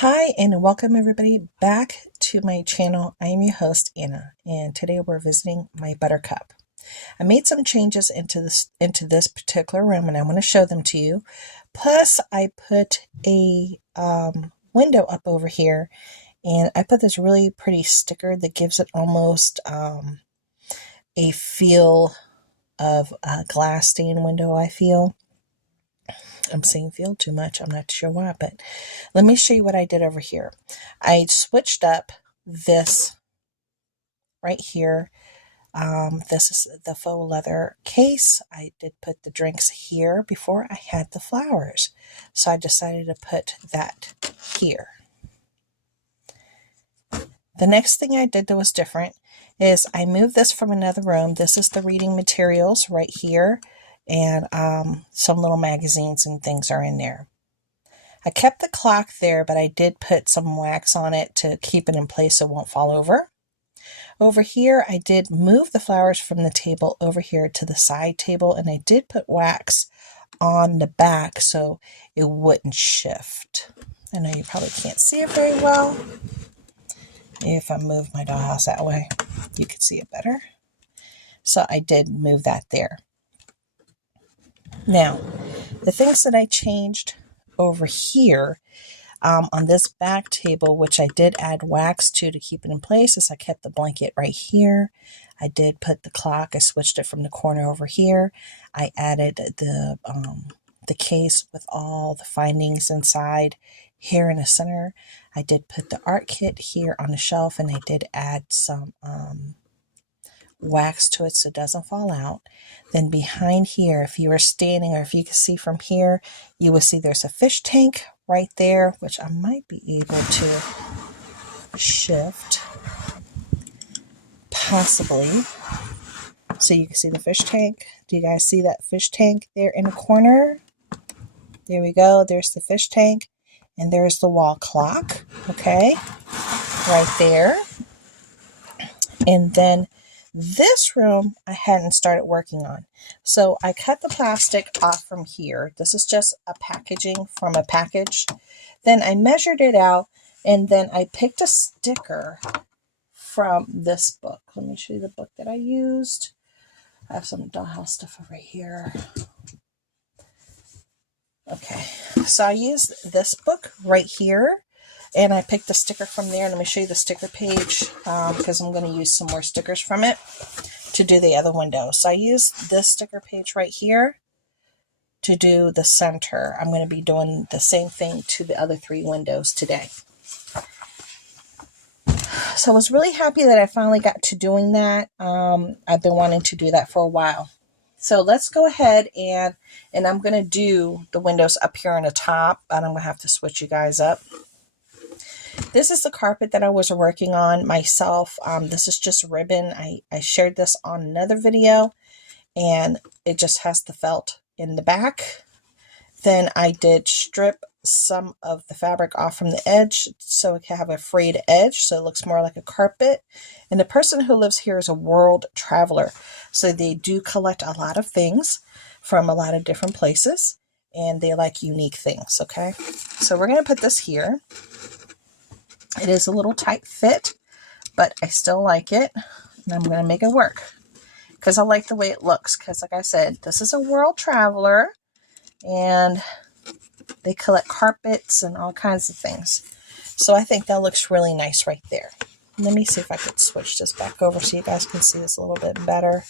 Hi and welcome everybody back to my channel. I am your host Anna, and today we're visiting my Buttercup. I made some changes into this particular room and I want to show them to you. Plus I put a window up over here, and I put this really pretty sticker that gives it almost a feel of a glass stained window. I feel I'm saying feel too much. I'm not sure why, but let me show you what I did over here. I switched up this right here. This is the faux leather case. I did put the drinks here before I had the flowers. So I decided to put that here. The next thing I did that was different is I moved this from another room. This is the reading materials right here. And some little magazines and things are in there. I kept the clock there, but I did put some wax on it to keep it in place so it won't fall over. Over here, I did move the flowers from the table over here to the side table, and I did put wax on the back so it wouldn't shift. I know you probably can't see it very well. Maybe if I move my dollhouse that way, you could see it better. So I did move that there. Now, the things that I changed over here on this back table, which I did add wax to keep it in place, is I kept the blanket right here. I did put the clock. I switched it from the corner over here. I added the case with all the findings inside here in the center. I did put the art kit here on the shelf, and I did add some wax to it so it doesn't fall out. Then behind here, if you were standing, or if you can see from here, you will see there's a fish tank right there, which I might be able to shift, possibly, so you can see the fish tank. Do you guys see that fish tank there in the corner? There we go. There's the fish tank, and there's the wall clock, okay, right there. And then this room I hadn't started working on. So I cut the plastic off from here. This is just a packaging from a package. Then I measured it out, and then I picked a sticker from this book. Let me show you the book that I used. I have some dollhouse stuff over here. Okay, so I used this book right here, and I picked a sticker from there. Let me show you the sticker page because I'm going to use some more stickers from it to do the other window. So I used this sticker page right here to do the center. I'm going to be doing the same thing to the other 3 windows today. So I was really happy that I finally got to doing that. I've been wanting to do that for a while. So let's go ahead and I'm going to do the windows up here on the top, and I'm going to have to switch you guys up. This is the carpet that I was working on myself. This is just ribbon. I shared this on another video, and it just has the felt in the back. Then I did strip some of the fabric off from the edge so it can have a frayed edge, so it looks more like a carpet. And the person who lives here is a world traveler, so they do collect a lot of things from a lot of different places, and they like unique things. Okay, so we're going to put this here. It is a little tight fit, but I still like it, and I'm going to make it work because I like the way it looks. Because like I said, this is a world traveler, and they collect carpets and all kinds of things. So I think that looks really nice right there. Let me see if I could switch this back over so you guys can see this a little bit better.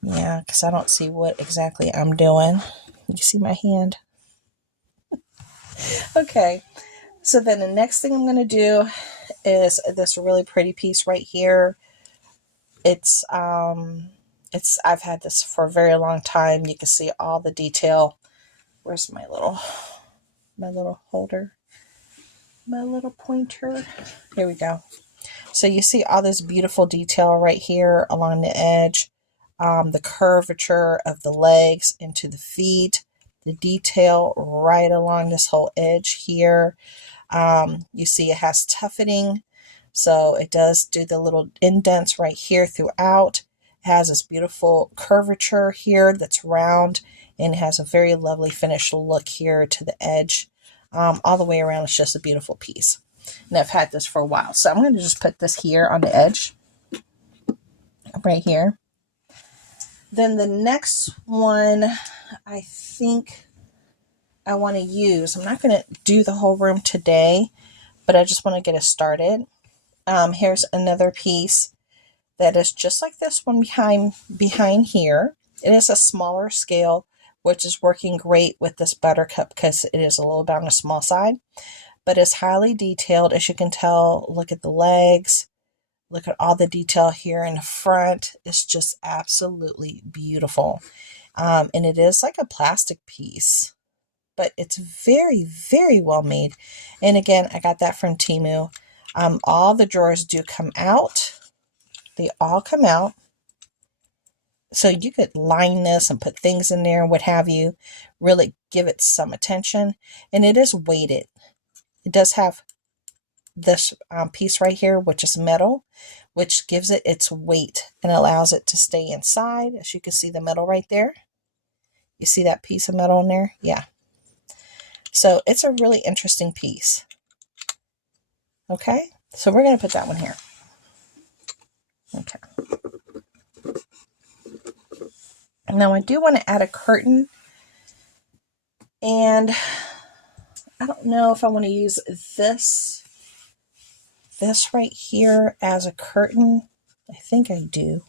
Yeah, because I don't see what exactly I'm doing. You see my hand? Okay. So then the next thing I'm going to do is this really pretty piece right here. I've had this for a very long time. You can see all the detail. Where's my little holder? My little pointer. Here we go. So you see all this beautiful detail right here along the edge. The curvature of the legs into the feet. The detail right along this whole edge here. You see it has tufting, so it does do the little indents right here throughout. It has this beautiful curvature here that's round, and it has a very lovely finished look here to the edge all the way around. It's just a beautiful piece. And I've had this for a while. So I'm going to just put this here on the edge, right here. Then the next one, I think I want to use, I'm not going to do the whole room today, but I just want to get it started. Here's another piece that is just like this one behind here. It is a smaller scale, which is working great with this Buttercup because it is a little bit on the small side, but it's highly detailed. As you can tell, look at the legs. Look at all the detail here in the front. It's just absolutely beautiful. And it is like a plastic piece, but it's very, very well made. And again, I got that from Temu. All the drawers do come out. They all come out. So you could line this and put things in there and what have you. Really give it some attention. And it is weighted. It does have this piece right here, which is metal, which gives it its weight and allows it to stay inside. As you can see the metal right there. You see that piece of metal in there? Yeah. So it's a really interesting piece. Okay, so we're going to put that one here. Okay. Now I do want to add a curtain, and I don't know if I want to use this right here as a curtain. I think I do.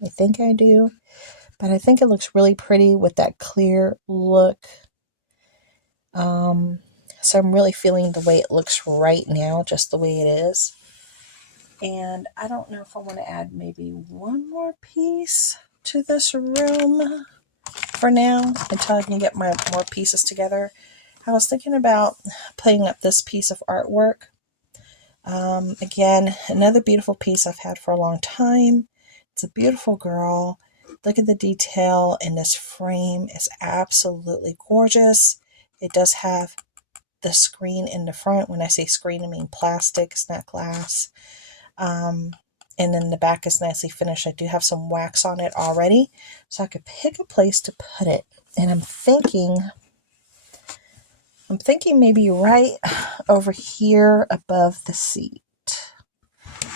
But I think it looks really pretty with that clear look. So I'm really feeling the way it looks right now, just the way it is. And I don't know if I want to add maybe one more piece to this room for now until I can get my more pieces together. I was thinking about putting up this piece of artwork. Again, another beautiful piece I've had for a long time. It's a beautiful girl. Look at the detail in this frame. It's absolutely gorgeous. It does have the screen in the front. When I say screen, I mean plastic. It's not glass. And then the back is nicely finished. I do have some wax on it already, so I could pick a place to put it. And I'm thinking maybe right over here above the seat.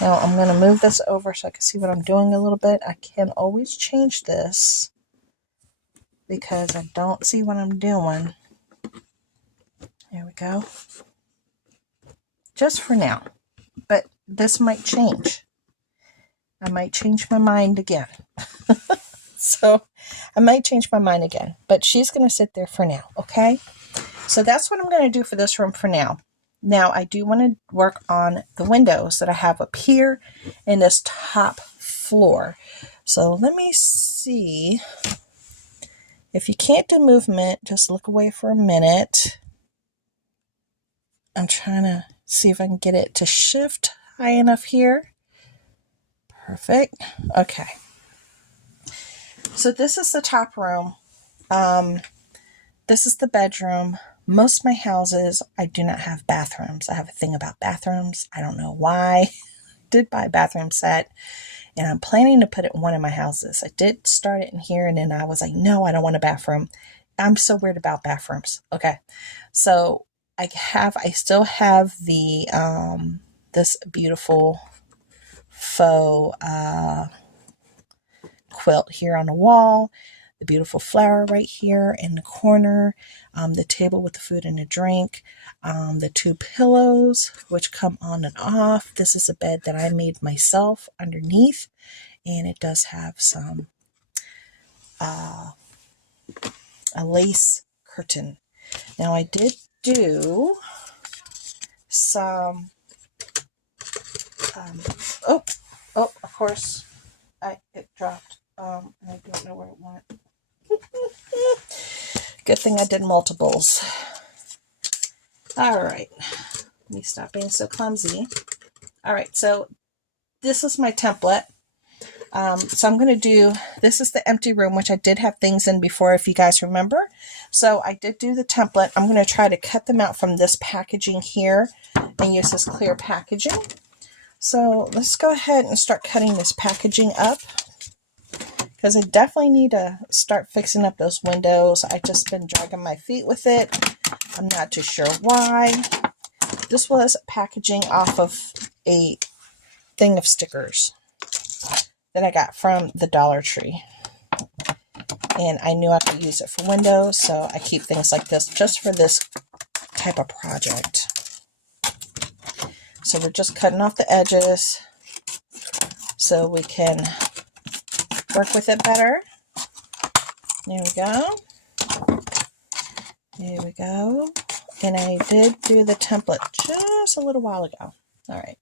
Now I'm going to move this over so I can see what I'm doing a little bit. I can always change this because I don't see what I'm doing. There we go. Just for now. But this might change. I might change my mind again. So I might change my mind again. But she's going to sit there for now, okay? So that's what I'm going to do for this room for now. Now I do want to work on the windows that I have up here in this top floor. So let me see. If you can't do movement, just look away for a minute. I'm trying to see if I can get it to shift high enough here. Perfect. Okay. So this is the top room. This is the bedroom. Most of my houses, I do not have bathrooms. I have a thing about bathrooms. I don't know why. I did buy a bathroom set, and I'm planning to put it in one of my houses. I did start it in here, and then I was like, no, I don't want a bathroom. I'm so weird about bathrooms. Okay. So I still have the, this beautiful faux, quilt here on the wall, the beautiful flower right here in the corner, the table with the food and the drink, the two pillows, which come on and off. This is a bed that I made myself underneath, and it does have some, a lace curtain. Now I did do some, oh, of course, it dropped. I don't know where it went. Good thing I did multiples. All right. Let me stop being so clumsy. All right. So this is my template. So I'm going to do, this is the empty room, which I did have things in before, if you guys remember. So I did do the template. I'm going to try to cut them out from this packaging here and use this clear packaging. So let's go ahead and start cutting this packaging up, because I definitely need to start fixing up those windows. I've just been dragging my feet with it. I'm not too sure why. This was packaging off of a thing of stickers that I got from the Dollar Tree. And I knew I could use it for windows, so I keep things like this just for this type of project. So we're just cutting off the edges so we can work with it better. There we go. There we go. And I did do the template just a little while ago. All right.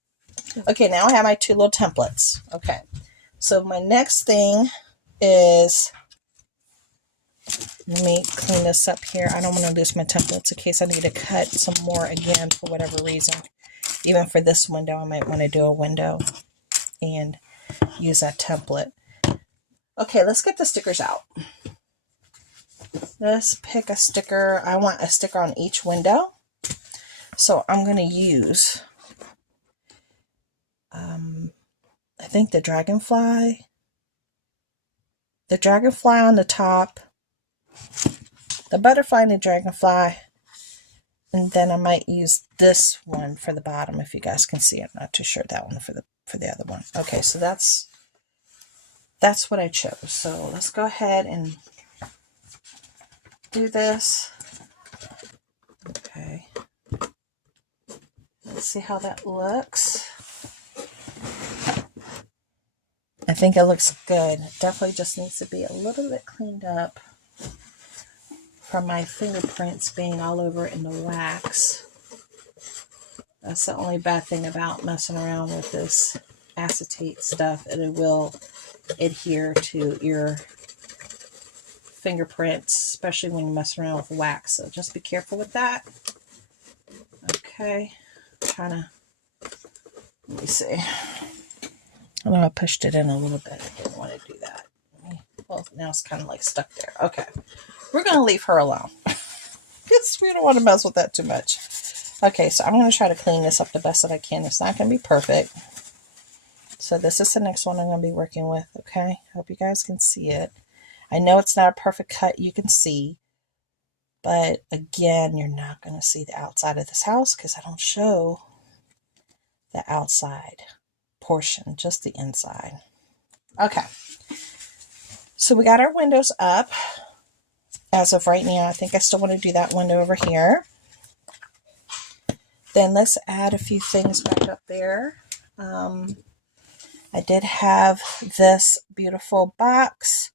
Okay, now I have my two little templates. Okay. So my next thing is, let me clean this up here. I don't want to lose my templates in case I need to cut some more again for whatever reason. Even for this window, I might want to do a window and use that template. Okay, let's get the stickers out. Let's pick a sticker. I want a sticker on each window. So I'm going to use, I think the dragonfly. The dragonfly on the top. The butterfly and the dragonfly. And then I might use this one for the bottom, if you guys can see. I'm not too sure that one for the other one. Okay, so that's what I chose. So let's go ahead and do this. Okay. Let's see how that looks. I think it looks good. It definitely just needs to be a little bit cleaned up from my fingerprints being all over in the wax. That's the only bad thing about messing around with this acetate stuff, and it will adhere to your fingerprints, especially when you mess around with wax. So just be careful with that. Okay, let me see. I know I pushed it in a little bit. I didn't want to do that. Well, now it's kind of like stuck there. Okay, we're going to leave her alone. Because we don't want to mess with that too much. Okay, so I'm going to try to clean this up the best that I can. It's not going to be perfect. So this is the next one I'm going to be working with, okay? Hope you guys can see it. I know it's not a perfect cut, you can see. But again, you're not going to see the outside of this house because I don't show the outside portion, just the inside. Okay. So we got our windows up. As of right now, I think I still want to do that window over here. Then let's add a few things back up there. I did have this beautiful box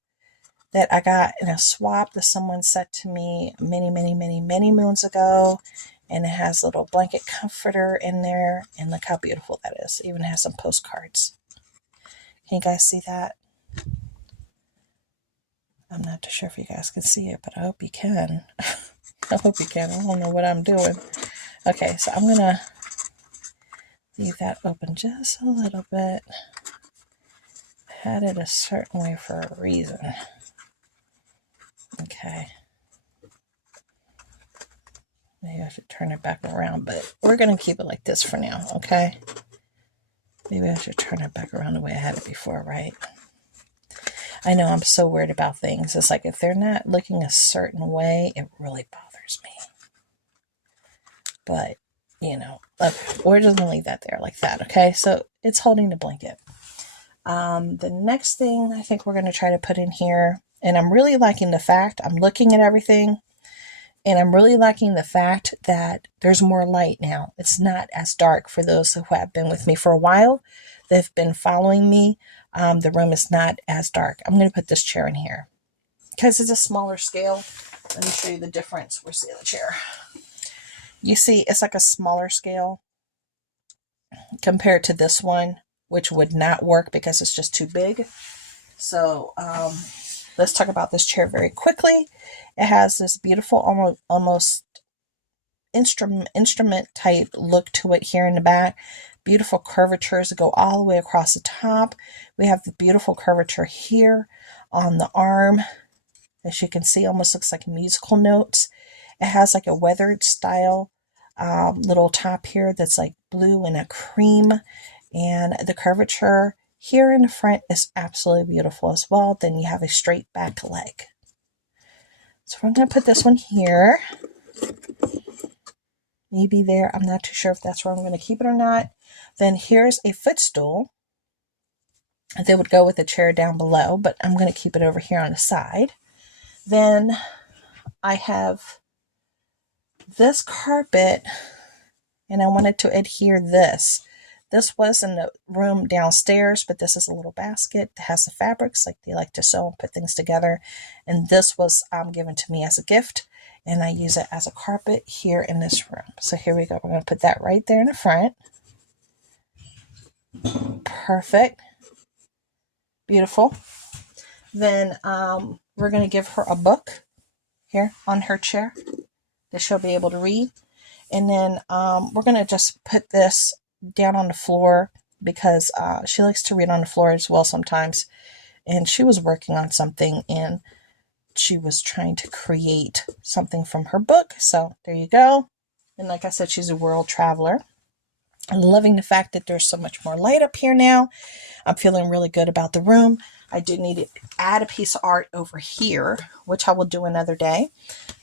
that I got in a swap that someone sent to me many moons ago. And it has a little blanket comforter in there. And look how beautiful that is. It even has some postcards. Can you guys see that? I'm not too sure if you guys can see it, but I hope you can. I hope you can. I don't know what I'm doing. Okay, so I'm going to leave that open just a little bit. I had it a certain way for a reason. Okay. Maybe I should turn it back around, but we're going to keep it like this for now, okay? Maybe I should turn it back around the way I had it before, right? I know I'm so worried about things. It's like if they're not looking a certain way, it really bothers me. But, you know, okay, we're just going to leave that there like that, okay? So it's holding the blanket. The next thing I think we're going to try to put in here, and I'm really liking the fact, I'm looking at everything, and I'm really liking the fact that there's more light now. It's not as dark for those who have been with me for a while. They've been following me. The room is not as dark. I'm going to put this chair in here because it's a smaller scale. Let me show you the difference. Where's the other chair? You see, it's like a smaller scale compared to this one, which would not work because it's just too big. So let's talk about this chair very quickly. It has this beautiful, almost instrument type look to it here in the back. Beautiful curvatures that go all the way across the top. We have the beautiful curvature here on the arm. As you can see, almost looks like musical notes. It has like a weathered style little top here that's like blue and a cream. And the curvature here in the front is absolutely beautiful as well. Then you have a straight back leg. So we're going to put this one here. Maybe there. I'm not too sure if that's where I'm going to keep it or not. Then here's a footstool that would go with the chair down below, but I'm going to keep it over here on the side. Then I have this carpet, and I wanted to adhere this. This was in the room downstairs, but this is a little basket that has the fabrics, like they like to sew and put things together. And this was given to me as a gift, and I use it as a carpet here in this room. So here we go. We're going to put that right there in the front. Perfect. Beautiful. Then we're going to give her a book here on her chair that she'll be able to read. And then we're going to just put this down on the floor because she likes to read on the floor as well sometimes. And she was working on something and she was trying to create something from her book. So there you go. And like I said, she's a world traveler. I'm loving the fact that there's so much more light up here now. I'm feeling really good about the room. I do need to add a piece of art over here, which I will do another day.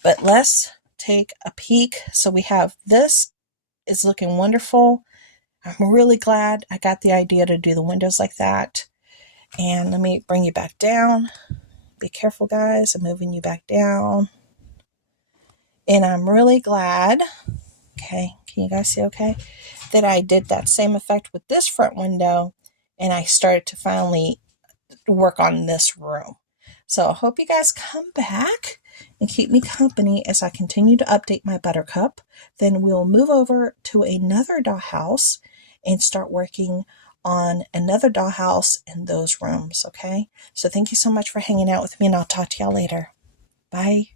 But let's take a peek. So we have this is looking wonderful. I'm really glad I got the idea to do the windows like that. And let me bring you back down. Be careful, guys. I'm moving you back down. And I'm really glad, okay, can you guys see okay, that I did that same effect with this front window and I started to finally work on this room. So I hope you guys come back and keep me company as I continue to update my Buttercup. Then we'll move over to another dollhouse and start working on another dollhouse in those rooms, okay? So thank you so much for hanging out with me, and I'll talk to y'all later. Bye.